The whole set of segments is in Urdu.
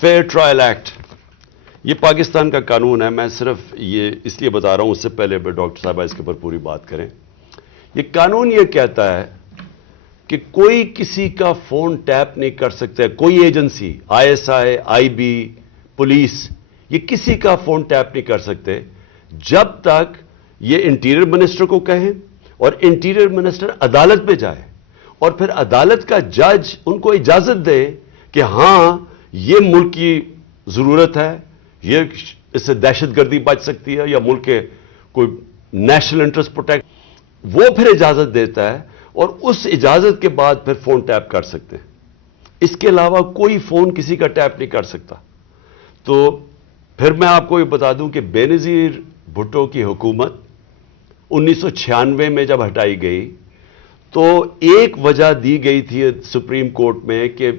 فیئر ٹرائل ایکٹ یہ پاکستان کا قانون ہے. میں صرف یہ اس لیے بتا رہا ہوں، اس سے پہلے ڈاکٹر صاحبہ اس کے اوپر پوری بات کریں. یہ قانون یہ کہتا ہے کہ کوئی کسی کا فون ٹیپ نہیں کر سکتا. کوئی ایجنسی، ISI، IB، پولیس، یہ کسی کا فون ٹیپ نہیں کر سکتے جب تک یہ انٹیریئر منسٹر کو کہیں اور انٹیریئر منسٹر عدالت میں جائے اور پھر عدالت کا جج ان کو اجازت دے کہ ہاں یہ ملک کی ضرورت ہے، یہ اس سے دہشت گردی بچ سکتی ہے یا ملک کے کوئی نیشنل انٹرسٹ پروٹیکٹ، وہ پھر اجازت دیتا ہے اور اس اجازت کے بعد پھر فون ٹیپ کر سکتے ہیں. اس کے علاوہ کوئی فون کسی کا ٹیپ نہیں کر سکتا. تو پھر میں آپ کو یہ بتا دوں کہ بے نظیر بھٹو کی حکومت 1996 میں جب ہٹائی گئی تو ایک وجہ دی گئی تھی سپریم کورٹ میں کہ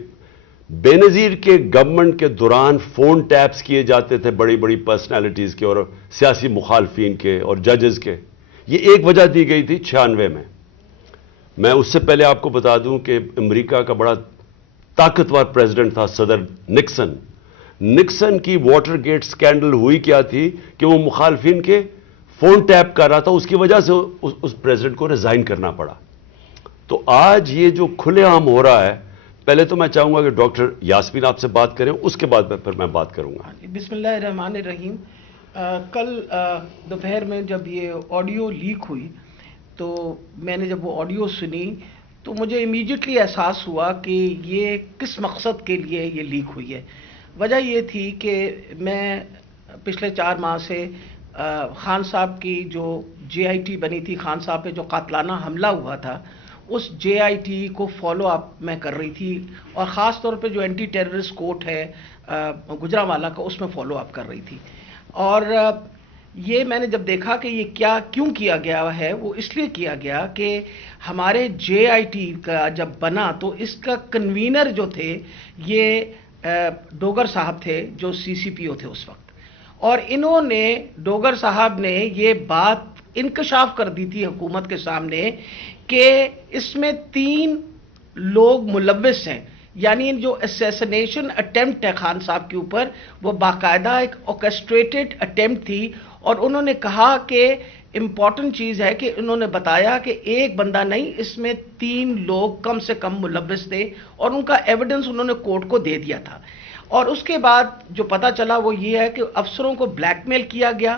بے نظیر کے گورنمنٹ کے دوران فون ٹیپس کیے جاتے تھے بڑی بڑی پرسنالٹیز کے اور سیاسی مخالفین کے اور ججز کے. یہ ایک وجہ دی گئی تھی 96 میں. میں اس سے پہلے آپ کو بتا دوں کہ امریکہ کا بڑا طاقتور پریزیڈنٹ تھا صدر نکسن. نکسن کی واٹر گیٹ سکینڈل ہوئی کیا تھی کہ وہ مخالفین کے فون ٹیپ کر رہا تھا، اس کی وجہ سے اس پریزیڈنٹ کو ریزائن کرنا پڑا. تو آج یہ جو کھلے عام ہو رہا ہے، پہلے تو میں چاہوں گا کہ ڈاکٹر یاسمین آپ سے بات کریں، اس کے بعد پھر میں بات کروں گا. بسم اللہ الرحمن الرحیم. کل دوپہر میں جب یہ آڈیو لیک ہوئی تو میں نے جب وہ آڈیو سنی تو مجھے امیڈیٹلی احساس ہوا کہ یہ کس مقصد کے لیے یہ لیک ہوئی ہے. وجہ یہ تھی کہ میں پچھلے 4 ماہ سے خان صاحب کی جو JIT بنی تھی، خان صاحب پہ جو قاتلانہ حملہ ہوا تھا، اس JIT کو فالو اپ میں کر رہی تھی اور خاص طور پہ جو اینٹی ٹیررسٹ کورٹ ہے گجرانوالہ کا، اس میں فالو اپ کر رہی تھی. اور یہ میں نے جب دیکھا کہ یہ کیوں کیا گیا ہے، وہ اس لیے کیا گیا کہ ہمارے JIT کا جب بنا تو اس کا کنوینر جو تھے یہ ڈوگر صاحب تھے جو CCPO تھے اس وقت. اور انہوں نے ڈوگر صاحب نے یہ بات انکشاف کر دی تھی حکومت کے سامنے کہ اس میں 3 لوگ ملوث ہیں. یعنی جو اسیسنیشن اٹیمپٹ ہے خان صاحب کے اوپر، وہ باقاعدہ ایک آرکیسٹریٹڈ اٹیمپٹ تھی. اور انہوں نے کہا کہ امپورٹنٹ چیز ہے کہ انہوں نے بتایا کہ ایک بندہ نہیں، اس میں 3 لوگ کم سے کم ملوث تھے اور ان کا ایویڈنس انہوں نے کورٹ کو دے دیا تھا. اور اس کے بعد جو پتا چلا وہ یہ ہے کہ افسروں کو بلیک میل کیا گیا.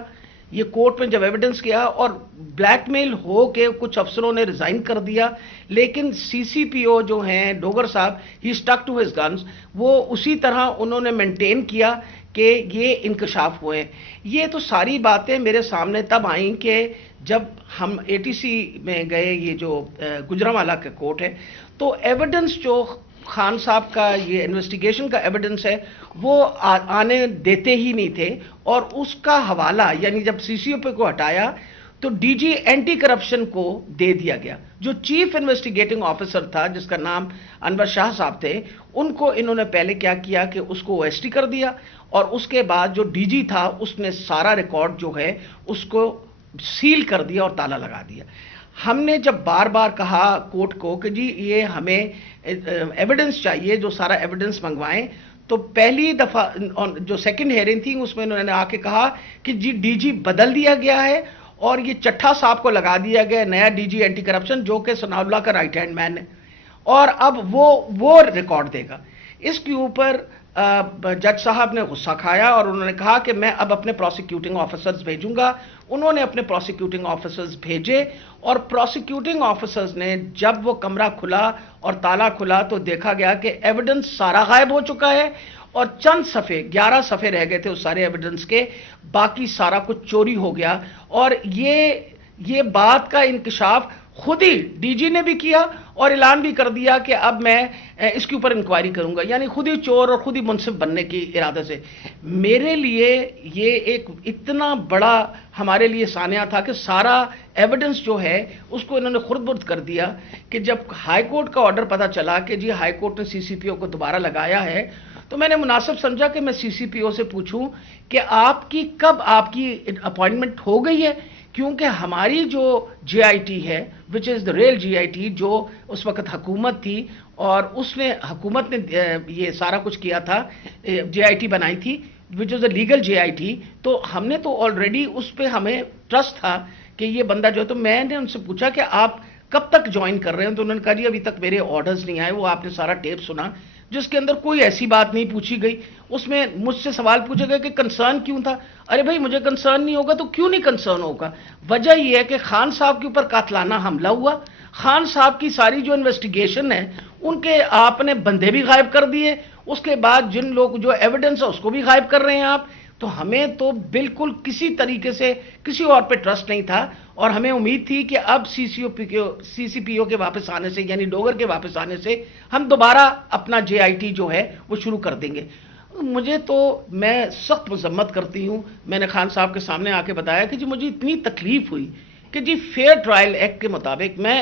یہ کورٹ میں جب ایویڈنس کیا اور بلیک میل ہو کے کچھ افسروں نے ریزائن کر دیا، لیکن CCPO جو ہیں ڈوگر صاحب، ہی اسٹک ٹو ہز گنز، وہ اسی طرح انہوں نے مینٹین کیا کہ یہ انکشاف ہوئے. یہ تو ساری باتیں میرے سامنے تب آئیں کہ جب ہم ATC میں گئے، یہ جو گجرانوالہ کا کورٹ ہے، تو ایویڈنس جو خان صاحب کا یہ انویسٹیگیشن کا ایویڈنس ہے وہ آنے دیتے ہی نہیں تھے. اور اس کا حوالہ یعنی جب CCPO کو ہٹایا تو DG اینٹی کرپشن کو دے دیا گیا. جو چیف انویسٹیگیٹنگ آفیسر تھا جس کا نام انور شاہ صاحب تھے، ان کو انہوں نے پہلے کیا کیا کہ اس کو OST کر دیا اور اس کے بعد جو DG تھا اس نے سارا ریکارڈ جو ہے اس کو سیل کر دیا اور تالا لگا دیا. ہم نے جب بار بار کہا کورٹ کو کہ جی یہ ہمیں ایویڈنس چاہیے، جو سارا ایویڈنس منگوائیں، تو پہلی دفعہ جو سیکنڈ ہیئرنگ تھی اس میں انہوں نے آ کے کہا کہ جی DG بدل دیا گیا ہے اور یہ چٹھا صاحب کو لگا دیا گیا نیا DG اینٹی کرپشن، جو کہ ثناء اللہ کا رائٹ ہینڈ مین ہے اور اب وہ ریکارڈ دے گا. اس کے اوپر جج صاحب نے غصہ کھایا اور انہوں نے کہا کہ میں اب اپنے پروسیکیوٹنگ آفیسرز بھیجوں گا. انہوں نے اپنے پروسیکیوٹنگ آفیسرز بھیجے اور پروسیکیوٹنگ آفیسرز نے جب وہ کمرہ کھلا اور تالا کھلا تو دیکھا گیا کہ ایویڈنس سارا غائب ہو چکا ہے اور چند صفحے 11 صفحے رہ گئے تھے اس سارے ایویڈنس کے، باقی سارا کچھ چوری ہو گیا. اور یہ بات کا انکشاف خود ہی DG نے بھی کیا اور اعلان بھی کر دیا کہ اب میں اس کے اوپر انکوائری کروں گا. یعنی خود ہی چور اور خود ہی منصف بننے کی ارادے سے. میرے لیے یہ ایک اتنا بڑا ہمارے لیے سانحہ تھا کہ سارا ایویڈنس جو ہے اس کو انہوں نے خرد برد کر دیا کہ جب ہائی کورٹ کا آرڈر پتا چلا کہ جی ہائی کورٹ نے CCPO کو دوبارہ لگایا ہے تو میں نے مناسب سمجھا کہ میں CCPO سے پوچھوں کہ کب آپ کی اپوائنٹمنٹ ہو گئی ہے کیونکہ ہماری جو جے آئی ٹی ہے وچ از دا ریل جے آئی ٹی جو اس وقت حکومت تھی اور اس نے حکومت نے یہ سارا کچھ کیا تھا جے آئی ٹی بنائی تھی وچ از a legal J I T تو ہم نے تو آلریڈی اس پہ ہمیں ٹرسٹ تھا کہ یہ بندہ جو ہے تو میں نے ان سے پوچھا کہ آپ کب تک جوائن کر رہے ہیں تو انہوں نے کہا جی ابھی تک میرے آرڈرز نہیں آئے وہ آپ نے سارا ٹیپ سنا جس کے اندر کوئی ایسی بات نہیں پوچھی گئی اس میں مجھ سے سوال پوچھا گیا کہ کنسرن کیوں تھا ارے بھائی مجھے کنسرن نہیں ہوگا تو کیوں نہیں کنسرن ہوگا وجہ یہ ہے کہ خان صاحب کے اوپر قاتلانہ حملہ ہوا خان صاحب کی ساری جو انویسٹیگیشن ہے ان کے آپ نے بندے بھی غائب کر دیے اس کے بعد جن لوگ جو ایویڈنس ہے اس کو بھی غائب کر رہے ہیں آپ تو ہمیں تو بالکل کسی طریقے سے کسی اور پہ ٹرسٹ نہیں تھا اور ہمیں امید تھی کہ اب سی سی پی او کے واپس آنے سے یعنی ڈوگر کے واپس آنے سے ہم دوبارہ اپنا جے آئی ٹی جو ہے وہ شروع کر دیں گے مجھے تو میں سخت مذمت کرتی ہوں میں نے خان صاحب کے سامنے آ کے بتایا کہ جی مجھے اتنی تکلیف ہوئی کہ جی فیئر ٹرائل ایکٹ کے مطابق میں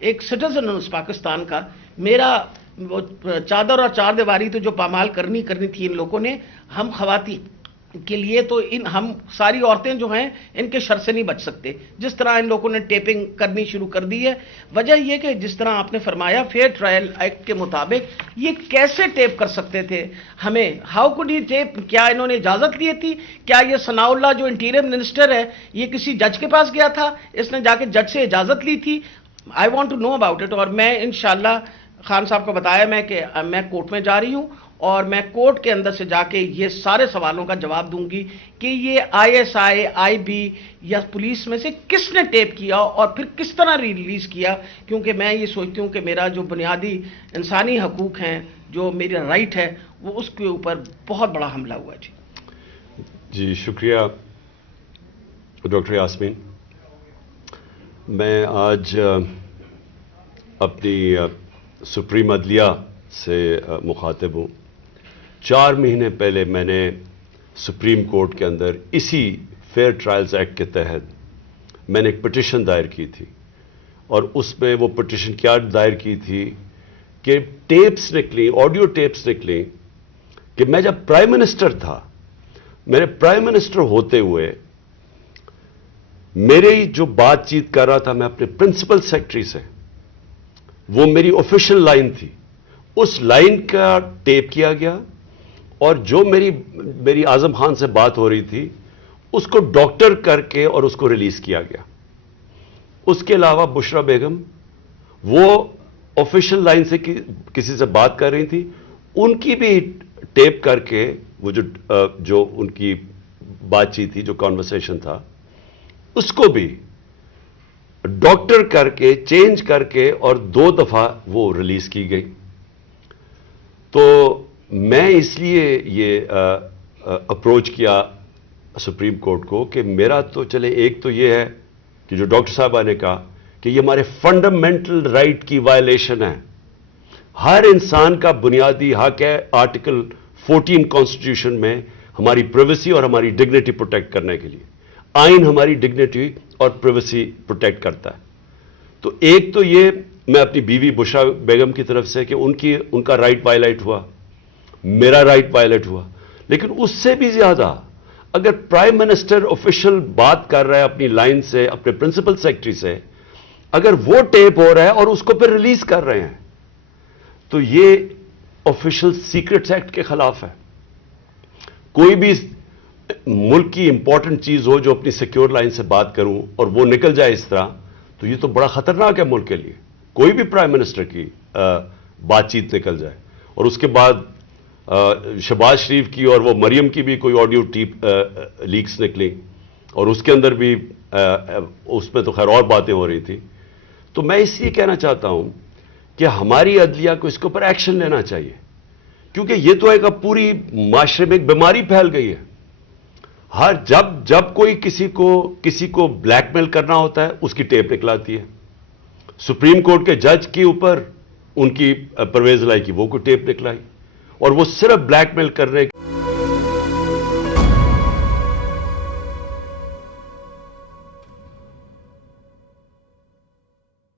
ایک سٹیزن ہوں اس پاکستان کا میرا وہ چادر اور چار دیواری تو جو پامال کرنی تھی ان لوگوں نے ہم خواتین کے لیے تو ہم ساری عورتیں جو ہیں ان کے شر سے نہیں بچ سکتے جس طرح ان لوگوں نے ٹیپنگ کرنی شروع کر دی ہے وجہ یہ کہ جس طرح آپ نے فرمایا فیئر ٹرائل ایکٹ کے مطابق یہ کیسے ٹیپ کر سکتے تھے ہمیں ہاؤ کوڈ ہی ٹیپ کیا انہوں نے اجازت لی تھی کیا یہ ثناء اللہ جو انٹیریئر منسٹر ہے یہ کسی جج کے پاس گیا تھا اس نے جا کے جج سے اجازت لی تھی I want to know about it اور میں انشاءاللہ خان صاحب کو بتایا میں کورٹ میں جا رہی ہوں اور میں کورٹ کے اندر سے جا کے یہ سارے سوالوں کا جواب دوں گی کہ یہ آئی ایس آئی بی یا پولیس میں سے کس نے ٹیپ کیا اور پھر کس طرح ریلیز کیا کیونکہ میں یہ سوچتی ہوں کہ میرا جو بنیادی انسانی حقوق ہیں جو میرا رائٹ ہے وہ اس کے اوپر بہت بڑا حملہ ہوا جی شکریہ ڈاکٹر یاسمین میں آج اپنی سپریم عدلیہ سے مخاطب ہوں 4 مہینے پہلے میں نے سپریم کورٹ کے اندر اسی فیئر ٹرائلز ایکٹ کے تحت میں نے ایک پٹیشن دائر کی تھی اور اس میں وہ پٹیشن کیا دائر کی تھی کہ ٹیپس نکلی آڈیو ٹیپس نکلی کہ میں جب پرائم منسٹر تھا میرے پرائم منسٹر ہوتے ہوئے میری جو بات چیت کر رہا تھا میں اپنے پرنسپل سیکرٹری سے وہ میری آفیشیل لائن تھی اس لائن کا ٹیپ کیا گیا اور جو میری اعظم خان سے بات ہو رہی تھی اس کو ڈاکٹر کر کے اور اس کو ریلیز کیا گیا اس کے علاوہ بشرا بیگم وہ آفیشیل لائن سے کسی سے بات کر رہی تھی ان کی بھی ٹیپ کر کے وہ جو ان کی بات چیت تھی جو کانورسیشن تھا اس کو بھی ڈاکٹر کر کے چینج کر کے اور 2 دفعہ وہ ریلیز کی گئی تو میں اس لیے یہ اپروچ کیا سپریم کورٹ کو کہ میرا تو چلے ایک تو یہ ہے کہ جو ڈاکٹر صاحبہ نے کہا کہ یہ ہمارے فنڈامنٹل رائٹ کی وائلیشن ہے ہر انسان کا بنیادی حق ہے آرٹیکل 14 کانسٹیٹیوشن میں ہماری پرائیویسی اور ہماری ڈگنیٹی پروٹیکٹ کرنے کے لیے آئین ہماری ڈگنیٹی اور پرائیویسی پروٹیکٹ کرتا ہے تو ایک تو یہ میں اپنی بیوی بشرا بیگم کی طرف سے کہ ان کا رائٹ وائلیٹ ہوا میرا رائٹ وائلیٹ ہوا لیکن اس سے بھی زیادہ اگر پرائم منسٹر آفیشیل بات کر رہا ہے اپنی لائن سے اپنے پرنسپل سیکرٹری سے اگر وہ ٹیپ ہو رہا ہے اور اس کو پھر ریلیز کر رہے ہیں تو یہ آفیشیل سیکرٹس ایکٹ کے خلاف ہے کوئی بھی ملک کی امپورٹنٹ چیز ہو جو اپنی سیکیور لائن سے بات کروں اور وہ نکل جائے اس طرح تو یہ تو بڑا خطرناک ہے ملک کے لیے کوئی بھی پرائم منسٹر کی بات چیت نکل جائے اور اس کے بعد شہباز شریف کی اور وہ مریم کی بھی کوئی آڈیو ٹیپ لیکس نکلی اور اس کے اندر بھی اس میں تو خیر اور باتیں ہو رہی تھی تو میں اس لیے کہنا چاہتا ہوں کہ ہماری عدلیہ کو اس کے اوپر ایکشن لینا چاہیے کیونکہ یہ تو ایک اب پوری معاشرے میں ایک بیماری پھیل گئی ہے جب کوئی کسی کو بلیک میل کرنا ہوتا ہے اس کی ٹیپ نکلاتی ہے سپریم کورٹ کے جج کے اوپر ان کی پرویز لائی کی وہ کوئی ٹیپ نکلائی اور وہ صرف بلیک میل کرنے